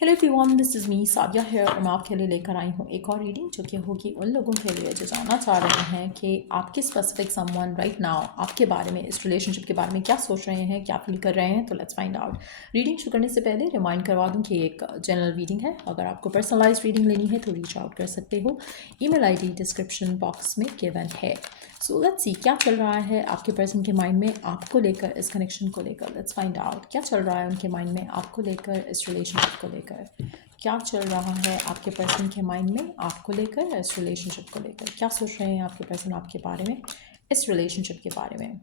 Hello everyone, this is me Sadia है और मैं आपके लिए लेकर आई हूँ एक और रीडिंग जो कि होगी उन लोगों के लिए जो जानना चाह रहे हैं कि आपके स्पेसिफिक समवन राइट नाउ आपके बारे में, इस रिलेशनशिप के बारे में क्या सोच रहे हैं, क्या फील कर रहे हैं। तो लेट्स फाइंड आउट। रीडिंग शुरू करने से पहले रिमाइंड करवा दूँ कि एक जनरल रीडिंग है। अगर आपको पर्सनलाइज रीडिंग लेनी है तो रीच आउट कर सकते हो। ईमेल आईडी डिस्क्रिप्शन बॉक्स में गिवन है। सो लेट्स सी क्या चल रहा है आपके पर्सन के माइंड में आपको लेकर, इस कनेक्शन को लेकर। लेट्स फाइंड आउट क्या चल रहा है उनके माइंड में आपको लेकर, इस रिलेशनशिप को लेकर। क्या चल रहा है आपके पर्सन के माइंड में आपको लेकर, इस रिलेशनशिप को लेकर। क्या सोच रहे हैं आपके पर्सन आपके बारे में, इस रिलेशनशिप के बारे में।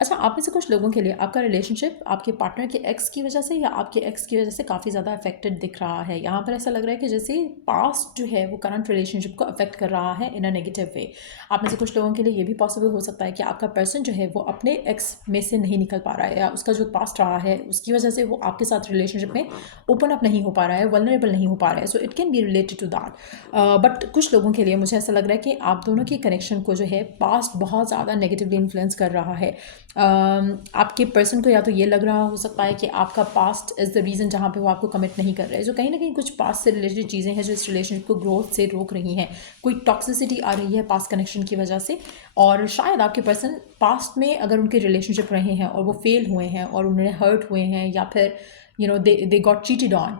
अच्छा, आप में से कुछ लोगों के लिए आपका रिलेशनशिप आपके पार्टनर के एक्स की वजह से या आपके एक्स की वजह से काफ़ी ज़्यादा अफेक्टेड दिख रहा है। यहाँ पर ऐसा लग रहा है कि जैसे पास्ट जो है वो करंट रिलेशनशिप को अफेक्ट कर रहा है इन अ नेगेटिव वे। आप में से कुछ लोगों के लिए ये भी पॉसिबल हो सकता है कि आपका पर्सन जो है वो अपने एक्स में से नहीं निकल पा रहा है, या उसका जो पास्ट रहा है उसकी वजह से वो आपके साथ रिलेशनशिप में ओपन अप नहीं हो पा रहा है, वल्नरेबल नहीं हो पा रहा है। So it can be related to that. But कुछ लोगों के लिए मुझे ऐसा लग रहा है कि आप दोनों की कनेक्शन को जो है पास्ट बहुत ज़्यादा नेगेटिवली इन्फ्लुएंस कर रहा है। आपके पर्सन को या तो ये लग रहा हो सकता है कि आपका पास्ट इज़ द रीज़न जहाँ पे वो आपको कमिट नहीं कर रहे हैं। जो कहीं ना कहीं कुछ पास्ट से रिलेटेड चीज़ें हैं जो इस रिलेशनशिप को ग्रोथ से रोक रही हैं। कोई टॉक्सिसिटी आ रही है पास्ट कनेक्शन की वजह से। और शायद आपके पर्सन पास्ट में अगर उनके रिलेशनशिप रहे हैं और वो फेल हुए हैं और उन्हें हर्ट हुए हैं, या फिर दे गॉट चीटेड ऑन,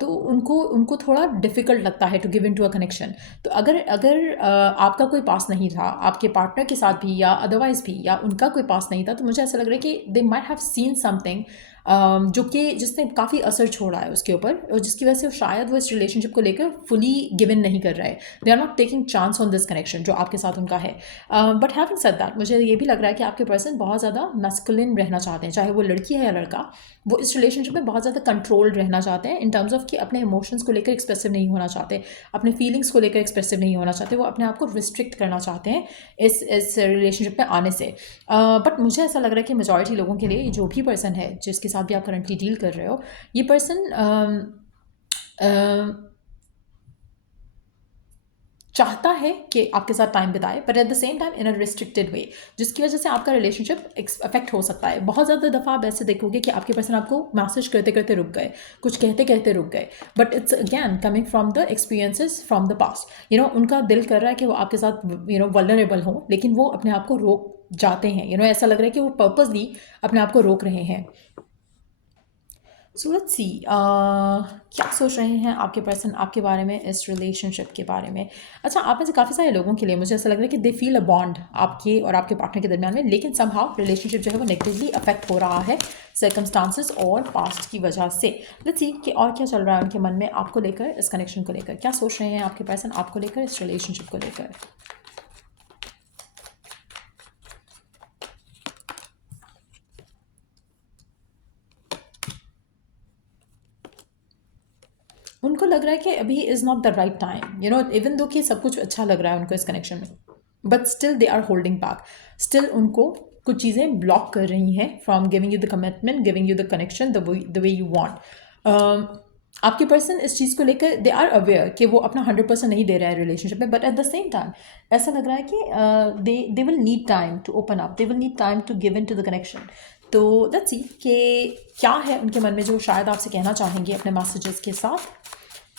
तो उनको थोड़ा डिफ़िकल्ट लगता है to give in to a connection. तो अगर अगर आपका कोई पास नहीं था आपके पार्टनर के साथ भी, या अदरवाइज भी, या उनका कोई पास नहीं था, तो मुझे ऐसा लग रहा है कि they might have seen something जो कि जिसने काफ़ी असर छोड़ा है उसके ऊपर, और जिसकी वजह से शायद वो इस रिलेशनशिप को लेकर फुली गिवन नहीं कर रहा है। They are not taking chance on this connection जो आपके साथ उनका है। बट हैविंग सेड दैट, मुझे ये भी लग रहा है कि आपके पर्सन बहुत ज़्यादा मैस्कुलिन रहना चाहते हैं, चाहे वो लड़की है या लड़का। वो इस रिलेशनशिप में बहुत ज़्यादा कंट्रोल्ड रहना चाहते हैं इन टर्म्स ऑफ कि अपने इमोशंस को लेकर एक्सप्रेसिव नहीं होना चाहते, अपने फीलिंग्स को लेकर एक्सप्रेसिव नहीं होना चाहते। वो अपने आप को रिस्ट्रिक्ट करना चाहते हैं इस रिलेशनशिप में आने से। बट मुझे ऐसा लग रहा है कि मेजॉरिटी लोगों के लिए जो भी पर्सन है जिसके साथ भी आप करंटली डील कर रहे हो, ये पर्सन चाहता है कि आपके साथ टाइम बिताए, but at the same time in a restricted way, जिसकी वजह से आपका रिलेशनशिप अफेक्ट हो सकता है। बहुत ज़्यादा दफ़ा आप ऐसे देखोगे कि आपके पर्सन आपको मैसेज करते करते रुक गए, कुछ कहते कहते रुक गए, but it's again coming from the experiences from the past. उनका दिल कर रहा है कि वो आपके साथ वल्नरेबल हो, लेकिन वो अपने आप को रोक जाते हैं। ऐसा लग रहा है कि वो पर्पसली अपने आप को रोक रहे हैं। सो लेट्स सी क्या सोच रहे हैं आपके पर्सन आपके बारे में, इस रिलेशनशिप के बारे में। अच्छा, आप में से काफ़ी सारे लोगों के लिए मुझे ऐसा लग रहा है कि दे फील अ बॉन्ड आपके और आपके पार्टनर के दरमियान में, लेकिन समहाउ रिलेशनशिप जो है वो नेगेटिवली अफेक्ट हो रहा है सर्कमस्टांसेस और पास्ट की वजह से। लेट्स सी कि और क्या चल रहा है उनके मन में आपको लेकर, इस कनेक्शन को लेकर। क्या सोच रहे हैं आपके पर्सन आपको लेकर, इस रिलेशनशिप को लेकर। उनको लग रहा है कि अभी is not the right time, even though कि सब कुछ अच्छा लग रहा है उनको इस कनेक्शन में, but still they are holding back. Still उनको कुछ चीज़ें ब्लॉक कर रही हैं from giving you the commitment, giving you the connection the way you want. आपके पर्सन इस चीज़ को लेकर दे आर अवेयर कि वो अपना 100% नहीं दे रहा है रिलेशनशिप में, but at the same time ऐसा लग रहा है कि they will need time to open up, they will need time to give in to the connection. तो लेट्स सी कि क्या है उनके मन में जो शायद आपसे कहना चाहेंगे अपने मैसेजेस के साथ।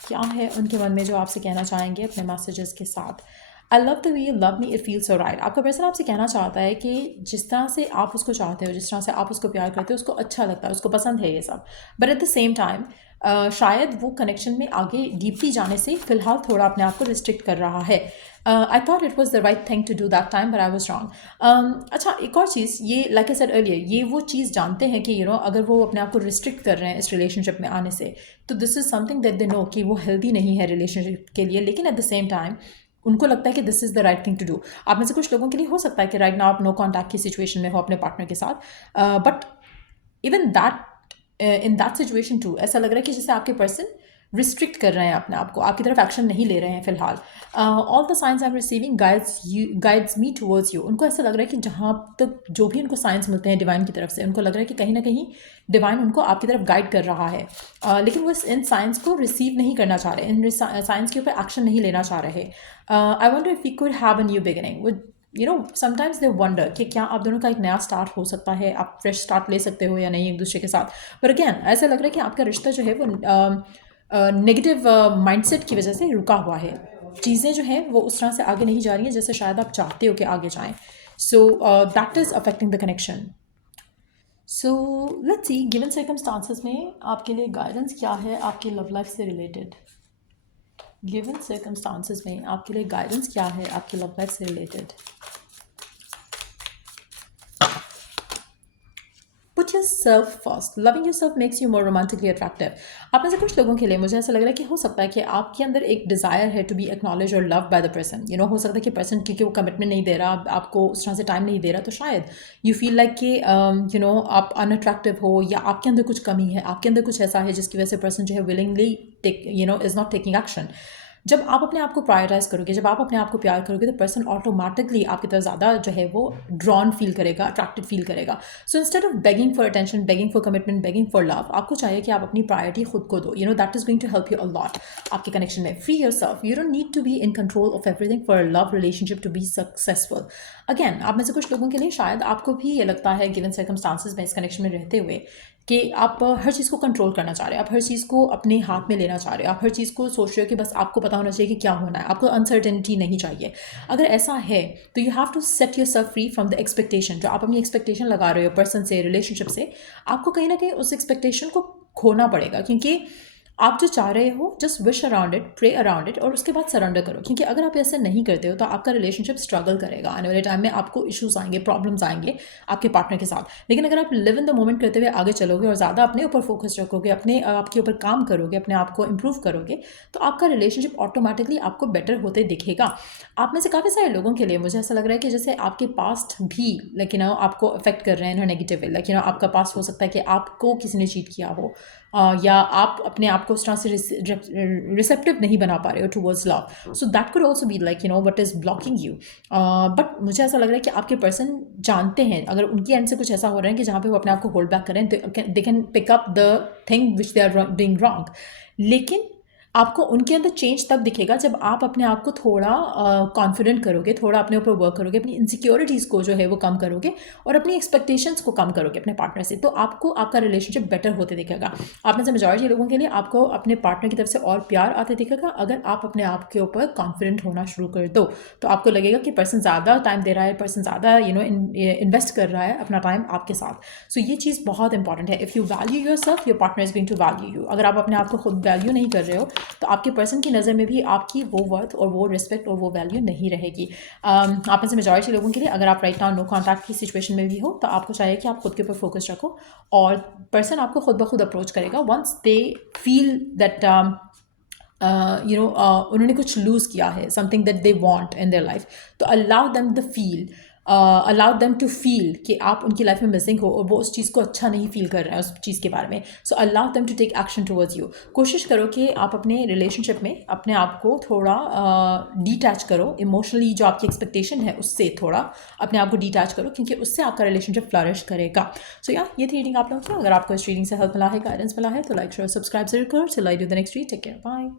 क्या है उनके मन में जो आपसे कहना चाहेंगे अपने मैसेजेस के साथ। I love the way you love me, it feel so right. आपका पर्सन आपसे कहना चाहता है कि जिस तरह से आप उसको चाहते हो, जिस तरह से आप उसको प्यार करते हो, उसको अच्छा लगता है, उसको पसंद है ये सब। But at the same time शायद वो कनेक्शन में आगे डीपली जाने से फ़िलहाल थोड़ा अपने आप को रिस्ट्रिक्ट कर रहा है। I thought it was the right thing to do that time, but I was wrong. अच्छा, एक और चीज़, ये लाइक आई सेड अर्लियर, ये वो चीज़ जानते हैं कि अगर वो अपने आप को रिस्ट्रिक्ट कर रहे हैं इस रिलेशनशिप में आने से, तो this is something that they know कि वो हेल्दी नहीं है रिलेशनशिप के लिए। लेकिन एट द सेम टाइम उनको लगता है कि this is the right thing to do. आप में से कुछ लोगों के लिए हो सकता है कि राइट नाउ आप नो कॉन्टैक्ट की सिचुएशन में हो अपने पार्टनर के साथ, but even that in that situation टू ऐसा लग रहा है कि जैसे आपके पर्सन रिस्ट्रिक्ट कर रहे हैं अपने आप को, आपकी तरफ एक्शन नहीं ले रहे हैं फिलहाल। All the science I am receiving guides me towards you. उनको ऐसा लग रहा है कि जहाँ तक जो भी उनको साइंस मिलते हैं डिवाइन की तरफ से, उनको लग रहा है कि कहीं ना कहीं डिवाइन उनको आपकी तरफ गाइड कर रहा है, लेकिन वो इन साइंस को रिसीव नहीं करना चाह रहे, इन साइंस के ऊपर एक्शन नहीं लेना चाह रहे। I want if we could have a new beginning. वो समटाइम्स दे वंडर कि क्या आप दोनों का एक नया स्टार्ट हो सकता है, आप फ्रेश स्टार्ट ले सकते हो या नहीं एक दूसरे के साथ। पर अगेन ऐसा लग रहा है कि आपका रिश्ता जो है वो नेगेटिव माइंडसेट की वजह से रुका हुआ है। चीज़ें जो हैं वो उस तरह से आगे नहीं जा रही हैं जैसे शायद आप चाहते हो कि आगे जाएं। So that is affecting the connection. So let's see given circumstances में आपके लिए गाइडेंस क्या है आपकी लव लाइफ से रिलेटेड। गिवन सर्कमस्टांसेस में आपके लिए गाइडेंस क्या है आपकी लव लाइफ से related. Put yourself first. Loving yourself makes you more romantically attractive. आप में से कुछ लोगों के लिए मुझे ऐसा लग रहा है कि हो सकता है कि आपके अंदर एक डिज़ायर है टू बी एक्नॉलेज और लव बाय द पर्सन। हो सकता है कि पर्सन क्योंकि वो कमिटमेंट नहीं दे रहा, आपको उस तरह से टाइम नहीं दे रहा, तो शायद यू फील लाइक कि आप अनअट्रैक्टिव हो या आपके अंदर कुछ कमी है, आपके अंदर कुछ ऐसा है जिसकी वजह से पर्सन जो है willingly is not taking action. जब आप अपने आप को प्रायोरिटाइज करोगे, जब आप अपने आप को प्यार करोगे, तो पर्सन ऑटोमेटिकली आपकी तरफ ज़्यादा जो है वो ड्रॉन फील करेगा, अट्रैक्टेड फील करेगा। So instead of begging for attention, begging for commitment, begging for love, आपको चाहिए कि आप अपनी प्रायोरिटी खुद को दो। That is going to help you a lot आपके कनेक्शन में। Free yourself, you don't need to be in control of everything for a love relationship to be successful. Again आप में से कुछ लोगों के लिए शायद आपको भी ये लगता है गिवन सर्कमस्टांसेस में इस कनेक्शन में रहते हुए कि आप हर चीज़ को कंट्रोल करना चाह रहे हो, आप हर चीज़ को अपने हाथ में लेना चाह रहे हो, आप हर चीज़ को सोच रहे हो कि बस आपको पता होना चाहिए कि क्या होना है, आपको अनसर्टेनिटी नहीं चाहिए। अगर ऐसा है तो you have to set yourself free from the expectation. जो आप अपनी एक्सपेक्टेशन लगा रहे हो पर्सन से, रिलेशनशिप से, आपको कहीं ना कहीं उस एक्सपेक्टेशन को खोना पड़ेगा। क्योंकि आप जो चाह रहे हो just wish around it, pray around it और उसके बाद सरेंडर करो। क्योंकि अगर आप ऐसे नहीं करते हो तो आपका रिलेशनशिप स्ट्रगल करेगा। आने वाले टाइम में आपको इश्यूज आएंगे, प्रॉब्लम्स आएंगे आपके पार्टनर के साथ। लेकिन अगर आप लिव इन द मोमेंट करते हुए आगे चलोगे और ज़्यादा अपने ऊपर फोकस रखोगे, अपने आपके ऊपर काम करोगे, अपने आप को इम्प्रूव करोगे, तो आपका रिलेशनशिप ऑटोमेटिकली आपको बेटर होते दिखेगा। आप में से काफ़ी सारे लोगों के लिए मुझे ऐसा लग रहा है कि जैसे आपके पास्ट भी आपको अफेक्ट कर रहे हैं नेगेटिव वे। आपका पास्ट हो सकता है कि आपको किसी ने चीट किया हो, या आप अपने आप को उस तरह से रिसेप्टिव नहीं बना पा रहे हो towards love. So that could also be like what is blocking you. But मुझे ऐसा लग रहा है कि आपके पर्सन जानते हैं, अगर उनकी एंड से कुछ ऐसा हो रहा है कि जहाँ पे वो अपने आप को होल्ड बैक करें, they can pick up the thing which they are doing wrong. लेकिन आपको उनके अंदर चेंज तब दिखेगा जब आप अपने आप को थोड़ा कॉन्फिडेंट करोगे, थोड़ा अपने ऊपर वर्क करोगे, अपनी इनसिक्योरिटीज़ को जो है वो कम करोगे और अपनी एक्सपेक्टेशंस को कम करोगे अपने पार्टनर से, तो आपको आपका रिलेशनशिप बेटर होते दिखेगा। आप में से मेजॉरिटी लोगों के लिए आपको अपने पार्टनर की तरफ से और प्यार आते दिखेगा अगर आप अपने आप के ऊपर कॉन्फिडेंट होना शुरू कर दो। तो आपको लगेगा कि पर्सन ज़्यादा टाइम दे रहा है, पर्सन ज़्यादा इन्वेस्ट कर रहा है अपना टाइम आपके साथ। सो ये चीज़ बहुत इंपॉर्टेंट है। If you value yourself, your partner is going to value you. अगर आप अपने आप को खुद वैल्यू नहीं कर रहे हो तो आपके पर्सन की नज़र में भी आपकी वो वर्थ और वो रिस्पेक्ट और वो वैल्यू नहीं रहेगी। आप में से मेजॉरिटी लोगों के लिए अगर आप राइट नाउ नो कॉन्टैक्ट की सिचुएशन में भी हो तो आपको चाहिए कि आप खुद के ऊपर फोकस रखो और पर्सन आपको खुद ब खुद अप्रोच करेगा वंस दे फील दैट उन्होंने कुछ लूज़ किया है, something that they want in their life. तो अलाउ देम टू फील कि आप उनकी लाइफ में मिसिंग हो और वो उस चीज़ को अच्छा नहीं फील कर रहे हैं उस चीज़ के बारे में। So allow them to take action towards you. कोशिश करो कि आप अपने रिलेशनशिप में अपने आप को थोड़ा डिटैच करो इमोशनली, जो आपकी एक्सपेक्टेशन है उससे थोड़ा अपने आप को डिटैच करो, क्योंकि उससे आपका रिलेशनशिप फ्लरिश करेगा। सो ये थी रीडिंग आप लोगों की। अगर आपको इस रीडिंग से हेल्प मिला है, गाइडेंस मिला है, तो लाइक शेयर सब्सक्राइब जरूर करो। चलो I do the next read. Take care, bye.